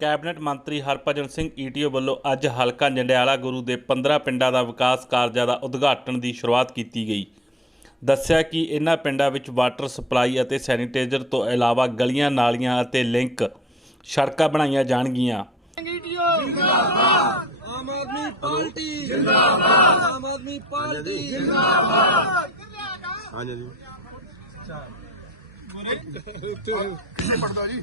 Cabinet ਮੰਤਰੀ Harbhajan Singh ETO ਵੱਲੋਂ ਅੱਜ ਹਲਕਾ ਜੰਡਿਆਲਾ ਗੁਰੂ ਦੇ 15 ਪਿੰਡਾਂ ਦਾ ਵਿਕਾਸ ਕਾਰਜਾਂ ਦਾ ਉਦਘਾਟਨ ਦੀ ਸ਼ੁਰੂਆਤ ਕੀਤੀ ਗਈ। ਦੱਸਿਆ ਕਿ ਇਹਨਾਂ ਪਿੰਡਾਂ ਵਿੱਚ ਵਾਟਰ ਸਪਲਾਈ ਅਤੇ ਸੈਨੀਟਾਈਜ਼ਰ ਤੋਂ ਇਲਾਵਾ ਗਲੀਆਂ ਨਾਲੀਆਂ ਅਤੇ ਲਿੰਕ ਸੜਕਾਂ ਬਣਾਈਆਂ ਜਾਣਗੀਆਂ। ਆਮ ਆਦਮੀ ਪਾਰਟੀ। ਜਿੰਦਾਬਾਦ ਆਮ ਆਦਮੀ ਪਾਰਟੀ। ਜਿੰਦਾਬਾਦ ਹਾਂਜੀ। ਜੀ।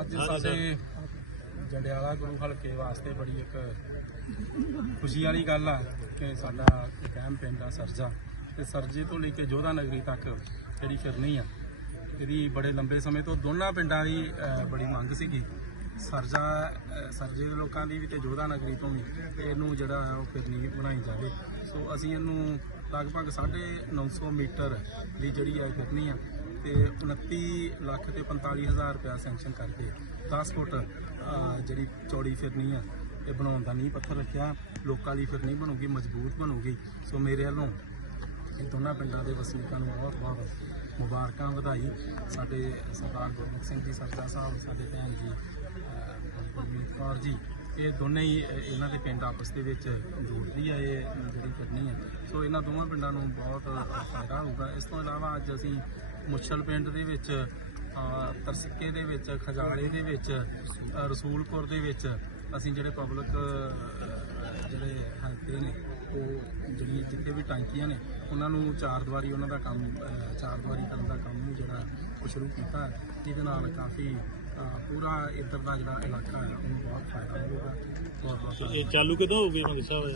ਅੱਜ ਸਾਡੇ ਜੰਡਿਆਲਾ ਗੁਰੂ ਹਲਕੇ ਵਾਸਤੇ ਬੜੀ ਇੱਕ ਖੁਸ਼ੀ ਵਾਲੀ ਗੱਲ ਆ ਕਿ ਸਾਡਾ ਇੱਕ ਅਹਿਮ ਪਿੰਡ ਆ ਸਰਜਾ। ਤੇ ਸਰਜੇ ਤੋਂ ਲੈ ਕੇ ਜੋਧਾ ਨਗਰੀ ਤੱਕ ਜਿਹੜੀ ਫਿਰਨੀ ਆ, ਇਹਦੀ ਬੜੇ ਲੰਬੇ ਸਮੇਂ ਤੋਂ ਦੋਨਾਂ ਪਿੰਡਾਂ ਦੀ ਬੜੀ ਮੰਗ ਸੀਗੀ। ਸਰਜਾ ਸਰਜੇ ਦੇ ਲੋਕਾਂ ਦੀ ਵੀ ਤੇ ਜੋਧਾ ਨਗਰੀ ਤੋਂ ਵੀ ਇਹਨੂੰ ਜਿਹੜਾ ਉਹ ਫਿਰਨੀ ਬਣਾਈ ਜਾਵੇ। ਸੋ ਅਸੀਂ ਇਹਨੂੰ ਲਗਭਗ 950 ਮੀਟਰ ਦੀ ਜਿਹੜੀ ਹੈ ਫਿਰਨੀ ਆ। ਤੇ 29 ਲੱਖ ਤੇ 45 ਹਜ਼ਾਰ ਰੁਪਇਆ ਸੈਂਕਸ਼ਨ ਕਰਕੇ 10 ਫੁੱਟ ਅਹ, ਜਿਹੜੀ ਚੌੜੀ ਫਿਰਨੀ ਆ ਇਹ ਬਣਾਉਣ ਦਾ ਨੀਂਹ ਪੱਥਰ ਰੱਖਿਆ। ਲੋਕਾਂ ਲਈ ਫਿਰਨੀ ਬਣੂਗੀ ਮਜ਼ਬੂਤ ਬਣੂਗੀ। ਸੋ ਮੇਰੇ ਵੱਲੋਂ ਇਹ ਦੋਨਾਂ ਪਿੰਡਾਂ ਦੇ ਵਸਨੀਕਾਂ ਨੂੰ ਬਹੁਤ ਬਹੁਤ ਮੁਬਾਰਕਾਂ ਵਧਾਈ। ਸਾਡੇ ਸਰਦਾਰ ਗੁਰਮੁਖ ਸਿੰਘ ਜੀ ਸਰਜਾ ਸਾਹਿਬ ਸਾਡੇ ਭੈਣ ਜੀ ਅਹ, ਗੁਰਮੀਤ ਕੌਰ ਜੀ ਇਹ ਦੋਨੇ ਹੀ ਅਹ, ਇਹਨਾਂ ਦੇ ਪਿੰਡ ਆਪਸ ਦੇ ਵਿੱਚ ਜੁੜਦੀ ਆ ਇਹ ਜਿਹੜੀ ਫਿਰਨੀ ਹੈ ਸੋ ਇਹਨਾਂ ਦੋਵਾਂ ਪਿੰਡਾਂ ਨੂੰ ਬਹੁਤ ਫਾਇਦਾ ਹੋਊਗਾ। ਇਸ ਤੋਂ ਇਲਾਵਾ ਅੱਜ ਅਸੀਂ ਮੁੱਛਲ ਪਿੰਡ ਦੇ ਵਿੱਚ ਤਰਸਿੱਕੇ ਦੇ ਵਿੱਚ ਖਜਾਲੇ ਦੇ ਵਿੱਚ ਰਸੂਲਪੁਰ ਦੇ ਵਿੱਚ ਅਸੀਂ ਜਿਹੜੇ ਪਬਲਿਕ ਜਿਹੜੇ ਹੈਲਥ ਨੇ ਉਹ ਜਿਹੜੀ ਜਿੱਥੇ ਵੀ ਟਾਂਕੀਆਂ ਨੇ ਉਹਨਾਂ ਨੂੰ ਚਾਰ ਦੀਵਾਰੀ ਉਹਨਾਂ ਦਾ ਕੰਮ ਚਾਰ ਦੀਵਾਰੀ ਕਰਨ ਦਾ ਕੰਮ ਜਿਹੜਾ ਉਹ ਸ਼ੁਰੂ ਕੀਤਾ ਹੈ। ਜਿਹਦੇ ਨਾਲ ਕਾਫੀ ਪੂਰਾ ਇੱਧਰ ਦਾ ਜਿਹੜਾ ਇਲਾਕਾ ਹੈ ਉਹਨੂੰ ਬਹੁਤ ਫਾਇਦਾ ਹੋਊਗਾ। ਬਹੁਤ ਬਹੁਤ ਇਹ ਚਾਲੂ ਕਦੋਂ ਹੋਊਗੀ ਮੰਗ ਸਾਹਿਬ?